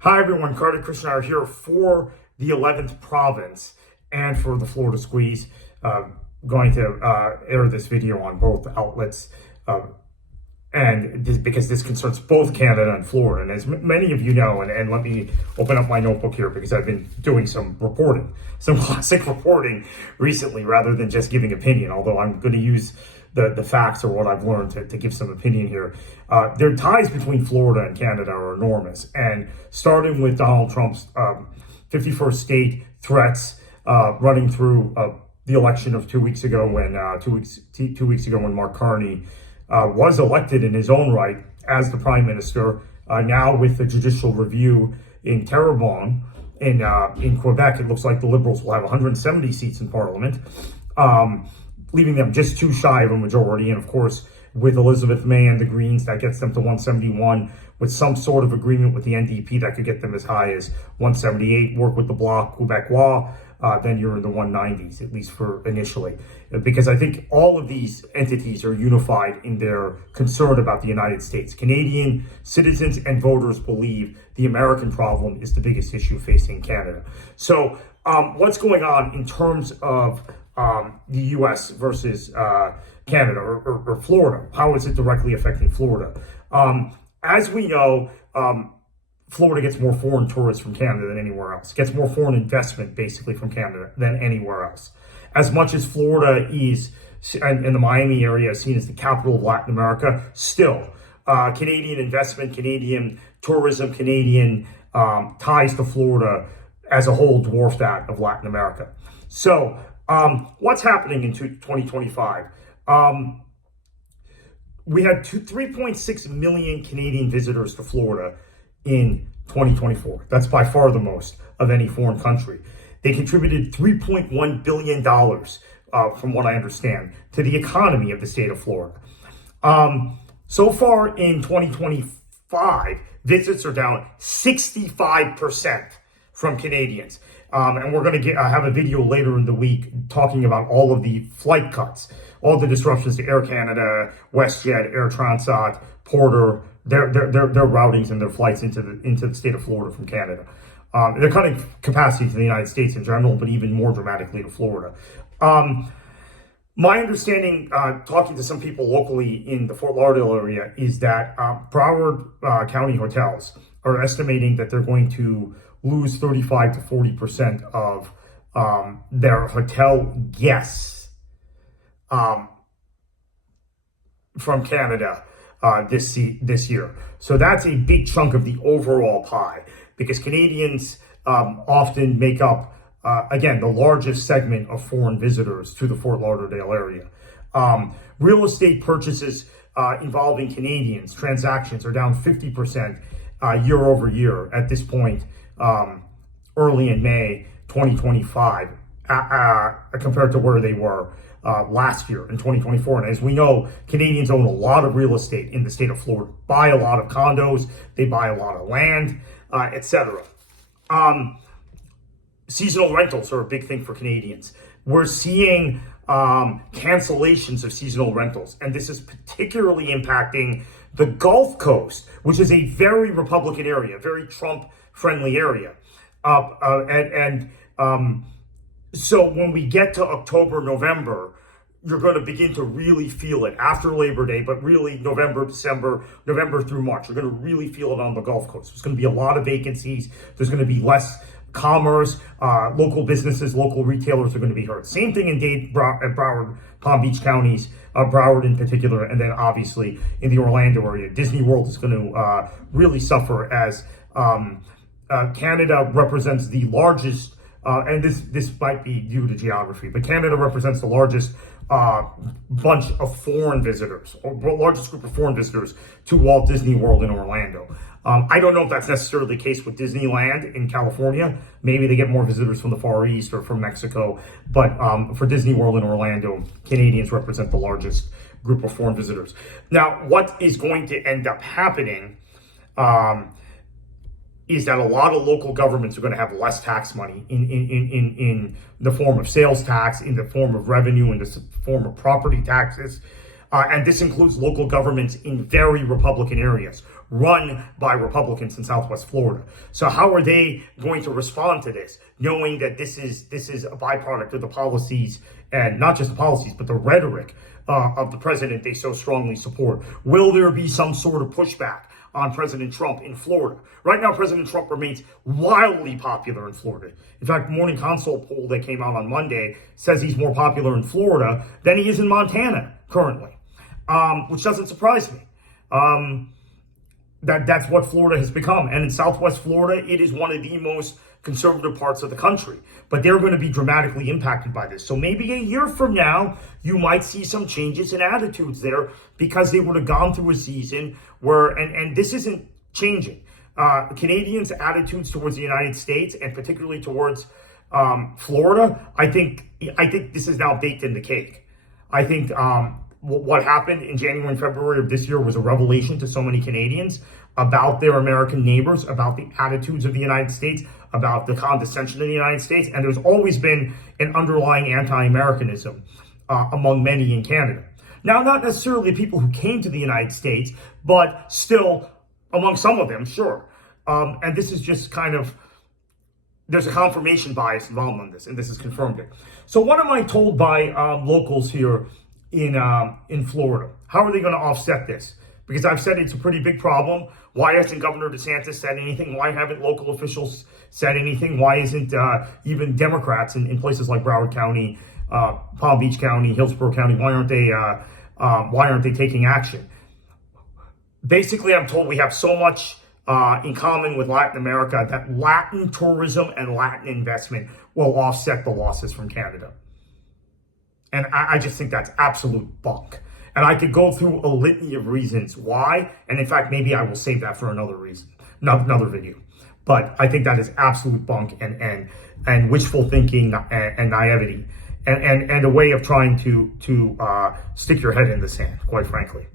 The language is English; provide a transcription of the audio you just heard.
Hi everyone, Carter Christian are here for the 11th province and for the Florida Squeeze. Going to air this video on both outlets because this concerns both Canada and Florida. And as many of you know, and let me open up my notebook here because I've been doing some reporting, some classic reporting recently rather than just giving opinion, although I'm going to use the facts or what I've learned to give some opinion here. Their ties between Florida and Canada are enormous. And starting with Donald Trump's 51st state threats running through the election of 2 weeks ago when 2 weeks ago when Mark Carney was elected in his own right as the prime minister. Now with the judicial review in Terrebonne in Quebec, it looks like the Liberals will have 170 seats in Parliament, leaving them just too shy of a majority. And of course, with Elizabeth May and the Greens, that gets them to 171, with some sort of agreement with the NDP that could get them as high as 178, work with the Bloc Québécois, then you're in the 190s, at least for initially. Because I think all of these entities are unified in their concern about the United States. Canadian citizens and voters believe the American problem is the biggest issue facing Canada. So what's going on in terms of the U.S. versus Canada or Florida? How is it directly affecting Florida? As we know, Florida gets more foreign tourists from Canada than anywhere else. Gets more foreign investment, basically, from Canada than anywhere else. As much as Florida is, and the Miami area is seen as the capital of Latin America, still, Canadian investment, Canadian tourism, Canadian ties to Florida as a whole dwarf that of Latin America. So, what's happening in 2025? We had 3.6 million Canadian visitors to Florida in 2024. That's by far the most of any foreign country. They contributed $3.1 billion, from what I understand, to the economy of the state of Florida. So far in 2025, visits are down 65% from Canadians. And we're going to have a video later in the week talking about all of the flight cuts, all the disruptions to Air Canada, WestJet, Air Transat, Porter, their routings and their flights into the state of Florida from Canada. They're cutting capacity to the United States in general, but even more dramatically to Florida. My understanding, talking to some people locally in the Fort Lauderdale area, is that Broward County hotels are estimating that they're going to lose 35 to 40% of their hotel guests from Canada this year. So that's a big chunk of the overall pie, because Canadians often make up, again, the largest segment of foreign visitors to the Fort Lauderdale area. Real estate purchases involving Canadians, transactions are down 50% year over year at this point, early in May 2025, compared to where they were last year in 2024. And as we know, Canadians own a lot of real estate in the state of Florida, buy a lot of condos, they buy a lot of land, etc. Seasonal rentals are a big thing for Canadians. We're seeing cancellations of seasonal rentals, and this is particularly impacting the Gulf Coast, which is a very Republican area, very Trump-friendly area. So when we get to October, November, you're going to begin to really feel it after Labor Day, but really November, December, November through March. You're going to really feel it on the Gulf Coast. There's going to be a lot of vacancies. There's going to be less commerce. Local businesses, local retailers are going to be hurt. Same thing in Broward, Palm Beach counties, Broward in particular, and then obviously in the Orlando area. Disney World is going to really suffer as Canada represents the largest, and this might be due to geography, but Canada represents the largest bunch of foreign visitors, or largest group of foreign visitors to Walt Disney World in Orlando. I don't know if that's necessarily the case with Disneyland in California. Maybe they get more visitors from the Far East or from Mexico, but for Disney World in Orlando, Canadians represent the largest group of foreign visitors. Now, what is going to end up happening is that a lot of local governments are going to have less tax money in the form of sales tax, in the form of revenue, in the form of property taxes. And this includes local governments in very Republican areas. run by Republicans in Southwest Florida. So how are they going to respond to this, knowing that this is a byproduct of the policies, and not just the policies, but the rhetoric of the president they so strongly support? Will there be some sort of pushback on President Trump in Florida? Right now, President Trump remains wildly popular in Florida. In fact, Morning Consult poll that came out on Monday says he's more popular in Florida than he is in Montana currently, which doesn't surprise me. That's what Florida has become. And in Southwest Florida, it is one of the most conservative parts of the country. But they're going to be dramatically impacted by this. So maybe a year from now, you might see some changes in attitudes there, because they would have gone through a season where, and this isn't changing. Canadians' attitudes towards the United States, and particularly towards Florida, I think this is now baked in the cake. I think what happened in January and February of this year was a revelation to so many Canadians about their American neighbors, about the attitudes of the United States, about the condescension of the United States. And there's always been an underlying anti-Americanism among many in Canada. Now, not necessarily people who came to the United States, but still among some of them, sure. And this is just kind of, there's a confirmation bias involved in this, and this has confirmed it. So what am I told by locals here in Florida? How are they going to offset this? Because I've said it's a pretty big problem. Why hasn't Governor DeSantis said anything? Why haven't local officials said anything? Why isn't even Democrats in places like Broward County, Palm Beach County, Hillsborough County, why aren't they taking action? Basically, I'm told we have so much in common with Latin America that Latin tourism and Latin investment will offset the losses from Canada. And I just think that's absolute bunk. And I could go through a litany of reasons why. And in fact, maybe I will save that for another reason, another video. But I think that is absolute bunk and wishful thinking and naivety and a way of trying to stick your head in the sand, quite frankly.